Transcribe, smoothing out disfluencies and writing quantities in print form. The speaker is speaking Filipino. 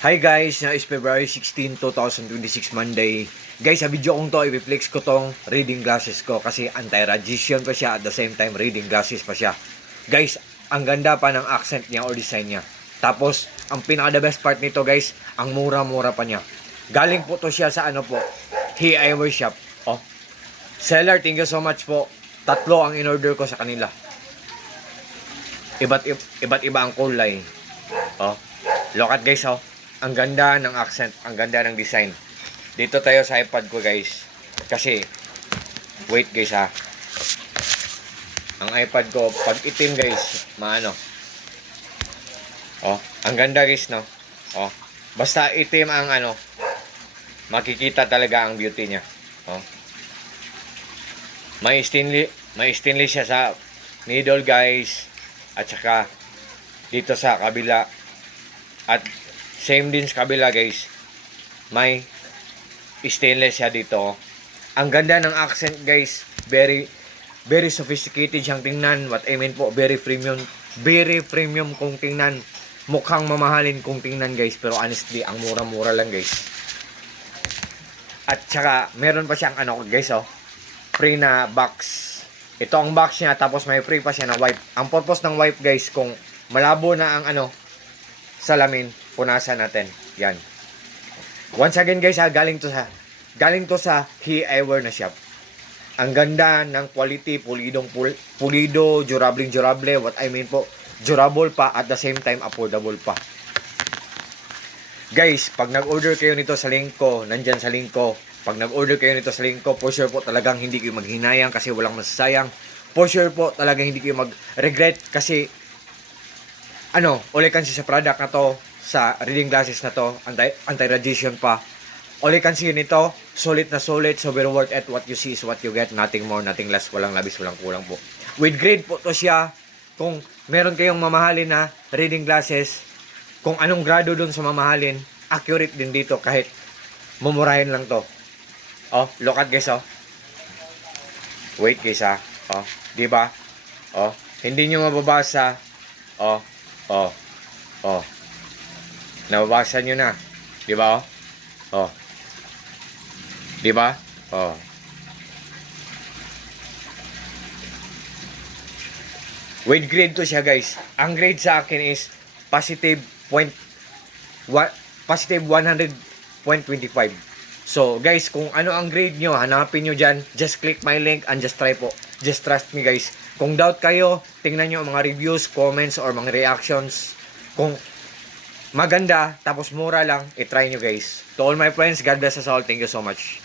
Hi guys, na is February 16, 2026 Monday. Guys, sa video kong to, i-flex ko tong reading glasses ko kasi anti-radiation pa siya at the same time reading glasses pa siya. Guys, ang ganda pa ng accent niya or design niya. Tapos, ang pinaka-the best part nito guys, ang mura-mura pa niya. Galing po to siya sa ano po, He Eyewear Shop. Oh. Seller, thank you so much po. Tatlo ang in-order ko sa kanila. Iba't iba ang kulay. Oh. Look at guys, oh. Ang ganda ng accent, ang ganda ng design. Dito tayo sa iPad ko guys. Kasi, wait guys ha. Ang iPad ko, pag itim guys, maano. Oh, ang ganda guys no. Oh, basta itim ang ano, makikita talaga ang beauty niya. Oh. May stainless siya sa middle guys. At saka, dito sa kabila. At same din sa kabila guys. May stainless siya dito. Ang ganda ng accent guys. Very sophisticated siyang tingnan. What I mean po, very premium kung tingnan. Mukhang mamahalin kung tingnan guys. Pero honestly, ang mura-mura lang guys. At saka, meron pa siyang ano guys oh. Free na box. Ito ang box niya. Tapos may free pa siya na wipe. Ang purpose ng wipe guys, kung malabo na ang ano, salamin, punasan natin. Yan. Once again guys, galing to sa He Eyewear na shop. Ang ganda ng quality, pulido, durable. What I mean po, durable pa at the same time affordable pa. Guys, pag nag-order kayo nito sa link ko, nandyan sa link ko. Pag nag-order kayo nito sa link ko, for sure po talagang hindi kayo maghinayang kasi walang masasayang. For sure po talagang hindi kayo mag-regret kasi ulikan siya sa product na to, sa reading glasses na to, anti-radiation pa. Ulikan siya nito, solid na solid, so very worth it. What you see is what you get, nothing more, nothing less, walang labis, walang kulang po. With grade po to siya, kung meron kayong mamahalin na reading glasses, kung anong grado dun sa mamahalin, accurate din dito kahit mumurahin lang to. Oh, look at guys, oh. Wait guys, ah. Oh, di ba? Oh, hindi nyo mababasa. Oh. Nababasa nyo na. Di ba? Oh. Di ba? Oh. With grade to siya, guys. Ang grade sa akin is positive 100.25. So, guys, kung ano ang grade nyo, hanapin nyo dyan. Just click my link and just try po. Just trust me, guys. Kung doubt kayo, tingnan nyo ang mga reviews, comments, or mga reactions. Kung maganda, tapos mura lang, i-try nyo, guys. To all my friends, God bless us all. Thank you so much.